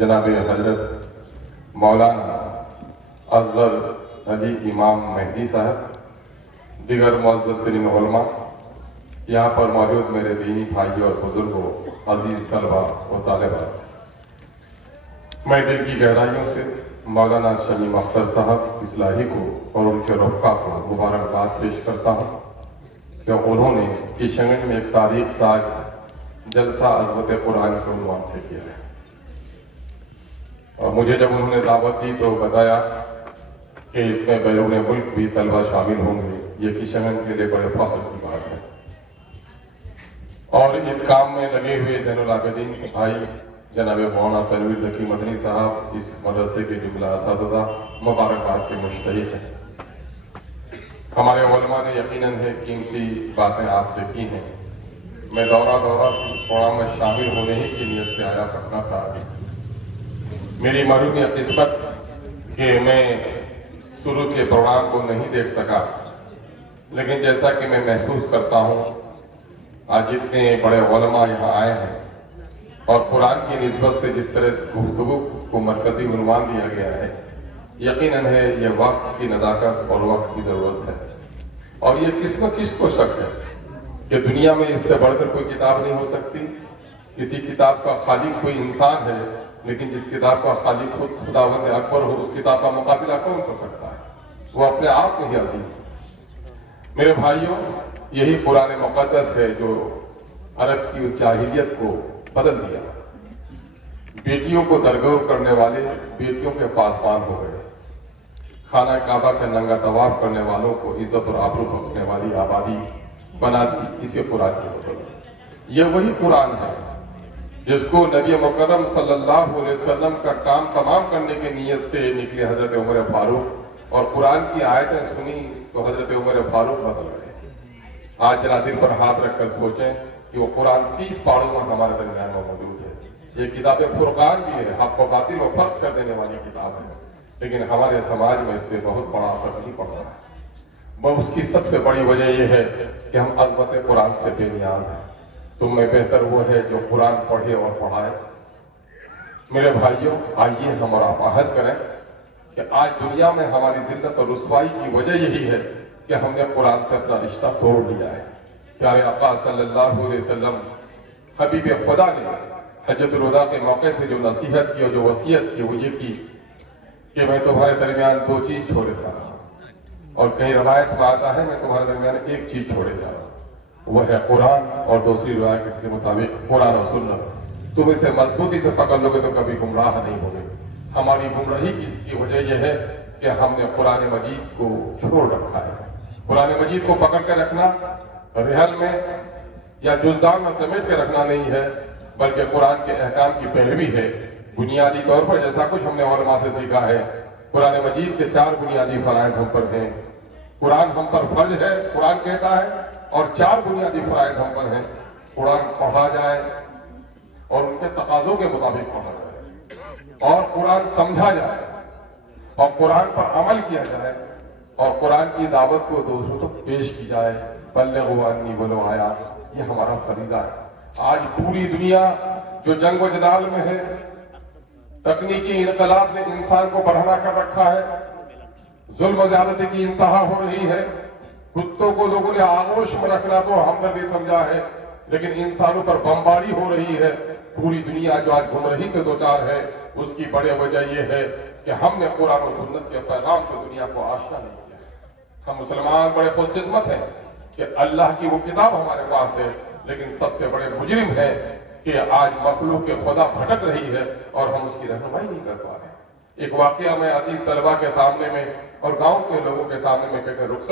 جناب حضرت مولانا اصغر علی امام مہدی صاحب، دیگر معزز ترین علماء، یہاں پر موجود میرے دینی بھائی اور بزرگوں، عزیز طلباء و طالبات، میں دل کی گہرائیوں سے مولانا شمیم اختر صاحب اصلاحی کو اور ان کے رفقا کو مبارکباد پیش کرتا ہوں کہ انہوں نے کشن گنج میں ایک تاریخ ساز جلسہ عظمت قرآن کے عنوان سے کیا ہے، اور مجھے جب انہوں نے دعوت دی تو بتایا کہ اس میں بیرون ملک بھی طلبہ شامل ہوں گے۔ یہ کشن گنج کے لیے بڑے فخر کی بات ہے، اور اس کام میں لگے ہوئے زین العابدین بھائی جناب مولانا تنویر ذکی مدنی صاحب، اس مدرسے کے جملہ اساتذہ مبارکباد کے مستحق ہیں۔ ہمارے علماء نے یقیناً قیمتی باتیں آپ سے کی ہیں۔ میں دورہ پروگرام میں شامل ہونے ہی کی نیت سے آیا کرنا تھا۔ میری معلوم یہ قسمت کہ میں شروع کے پروگرام کو نہیں دیکھ سکا، لیکن جیسا کہ میں محسوس کرتا ہوں آج اتنے بڑے علماء یہاں آئے ہیں اور قرآن کی نسبت سے جس طرح اس گفتگو کو مرکزی عنوان دیا گیا ہے، یقیناً یہ وقت کی نزاکت اور وقت کی ضرورت ہے، اور یہ قسمت کس کو شک ہے کہ دنیا میں اس سے بڑھ کر کوئی کتاب نہیں ہو سکتی۔ کسی کتاب کا خالق کوئی انسان ہے، لیکن جس کتاب کا خالق خود خداوند اکبر ہو، اس کتاب کا مقابلہ کون کر سکتا ہے؟ وہ اپنے آپ میں ہی عظیم ہے۔ میرے بھائیوں، یہی قرآن مقدس ہے جو عرب کی اس جاہلیت کو بدل دیا۔ بیٹیوں کو درگور کرنے والے بیٹیوں کے پاسبان ہو گئے، خانہ کعبہ کے ننگا طواف کرنے والوں کو عزت اور آبرو بخشنے والی آبادی بنا دی اسی قرآن کی بدولت۔ یہ وہی قرآن ہے جس کو نبی مکرم صلی اللہ علیہ وسلم کا کام تمام کرنے کی نیت سے نکلے حضرت عمر فاروق، اور قرآن کی آیتیں سنی تو حضرت عمر فاروق بدل گئے۔ آج ذرا دل پر ہاتھ رکھ کر سوچیں کہ وہ قرآن 30 پاڑوں میں ہمارے درمیان میں موجود ہے۔ یہ کتاب فرقان بھی ہے، حق و باطل کو فرق کر دینے والی کتاب ہے، لیکن ہمارے سماج میں اس سے بہت بڑا اثر نہیں پڑ رہا ہے۔ اس کی سب سے بڑی وجہ یہ ہے کہ ہم عظمت قرآن سے بے نیاز ہیں۔ تم میں بہتر وہ ہے جو قرآن پڑھے اور پڑھائے۔ میرے بھائیوں، آئیے ہم اور آپ عہد کریں کہ آج دنیا میں ہماری ذلت اور رسوائی کی وجہ یہی ہے کہ ہم نے قرآن سے اپنا رشتہ توڑ لیا ہے۔ پیارے آقا صلی اللہ علیہ وسلم حبیب خدا نے حجۃ الوداع کے موقع سے جو نصیحت کی اور جو وصیت کی وہ یہ کی کہ میں تمہارے درمیان 2 چیز چھوڑے جا رہا ہوں، اور کہیں روایت میں آتا ہے میں تمہارے درمیان 1 چیز چھوڑے جا رہا ہوں، وہ ہے قرآن، اور دوسری روایت کے مطابق قرآن و سنت۔ تم اسے مضبوطی سے پکڑ لو گے تو کبھی گمراہ نہیں ہوگے۔ ہماری گمراہی کی وجہ یہ ہے کہ ہم نے قرآن مجید کو چھوڑ رکھا ہے۔ قرآن مجید کو پکڑ کے رکھنا رحل میں یا جزدان میں سمیٹ کے رکھنا نہیں ہے، بلکہ قرآن کے احکام کی پیروی ہے۔ بنیادی طور پر جیسا کچھ ہم نے علماء سے سیکھا ہے، قرآن مجید کے 4 بنیادی فرائض ہم پر ہیں۔ قرآن ہم پر فرض ہے، قرآن کہتا ہے، اور 4 بنیادی فرائض ہم پر ہیں۔ قرآن پڑھا جائے اور ان کے تقاضوں کے مطابق پڑھا جائے، اور قرآن سمجھا جائے، اور قرآن پر عمل کیا جائے، اور قرآن کی دعوت کو دوسروں تک پیش کی جائے۔ بلغوا عنی ولو آیا، یہ ہمارا فریضہ ہے۔ آج پوری دنیا جو جنگ و جدال میں ہے، تکنیکی انقلاب نے انسان کو بڑھنا کر رکھا ہے، ظلم و زیادتی کی انتہا ہو رہی ہے۔ کتوں کو لوگوں نے آغوش میں رکھنا تو ہمدردی سمجھا ہے، لیکن انسانوں پر بمباری ہو رہی ہے۔ پوری دنیا جو آج گمراہی سے دوچار ہے، اس کی بڑی وجہ یہ ہے کہ ہم نے قرآن و سنت کے پیغام سے دنیا کو آشنا نہیں کیا۔ ہم مسلمان بڑے خوش قسمت ہیں کہ اللہ کی وہ کتاب ہمارے پاس ہے، لیکن سب سے بڑے مجرم ہیں کہ آج مخلوق خدا بھٹک رہی ہے اور ہم اس کی رہنمائی نہیں کر پا رہے۔ ایک واقعہ میں عزیز طلبہ کے سامنے میں اور گاؤں کے لوگوں کے سامنے میں کہہ کر رخصت